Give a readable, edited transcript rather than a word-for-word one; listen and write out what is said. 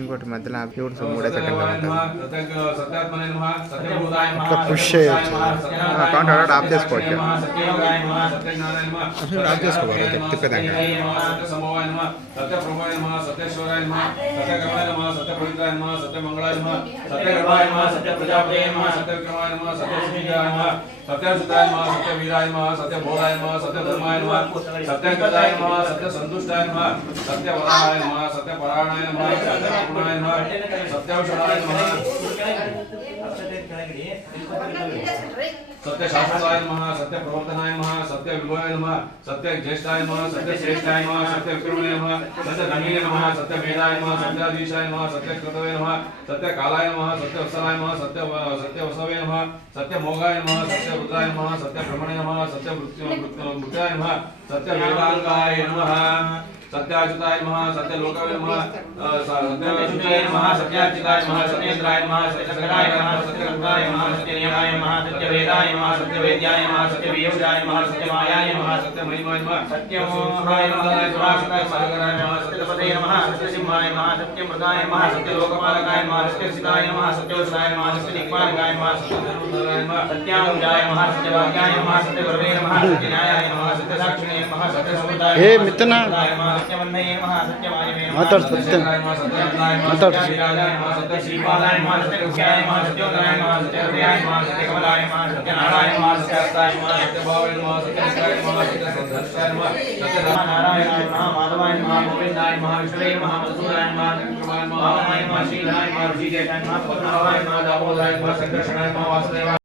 ఇంకోటి మధ్యలో ప్యూర్స్ మూడే సెకండ్లో ఇట్లా పుష్ చేయొచ్చు. అకౌంట్ ఆడ ఆఫ్ చేసుకోవచ్చు. అసలు ఆఫ్ చేసుకోవాలి తిప్పేదాకా. सत्यसुताय नमः सत्यवीराय नमः सत्यभोगाय नमः सत्यधर्माय नमः सत्यकृताय नमः सत्यसंतुष्टाय नमः सत्यवराय नमः सत्यपरायणाय नमः सत्यपूर्णाय नमः सत्यौषधाय नमः सत्यशाश्वताय नमः सत्यप्रवर्तनाय नमः सत्यविभवाय नमः सत्यज्येष्ठाय नमः सत्यश्रेष्ठाय नमः सत्यविक्रमणे नमः सत्यधनीय नमः सत्यवेदाय नमः सत्याधीशाय नमः सत्यकृतवे नमः सत्यकालाय नमः सत्यवत्सलाय नमः सत्यवसवे नमः सत्यमोगाय नमः सत्यरुद्राय नमः सत्यब्रह्मणे नमः सत्यमृत्याय नमः सत्यवेदांगाय नमः सत्याच्युताय नमः सत्यलोकाय नमः सत्यशुचाय नमः सत्याच्युताय नमः सत्येन्द्राय नमः सत्यशंकराय नमः सत्यरुद्राय नमः सत्यनियमाय नमः सत्यवेदाय नमः सत्यवेद्याय नमः सत्यवियोगाय नमः सत्यमायाय नमः सत्यमहिमाय नमः सत्यमोहाय नमः सत्यसागराय नमः सत्यपदये नमः सत्यसिंहाय नमः सत्यमृगाय नमः सत्यलोकपालकाय नमः सत्यसिताय नमः सत्योषाय नमः सत्यदिक्पालकाय नमः सत्यधनुर्धराय नमः सत्यानुजाय नमः सत्यवाक्याय नमः सत्यगुरवे नमः सत्यन्यायाय नमः सत्यसाक्षिणे नमः सत्यसमुदाय ఏ మిత్తనా మాట్లాడు సత్యం మాట్లాడు. नारायण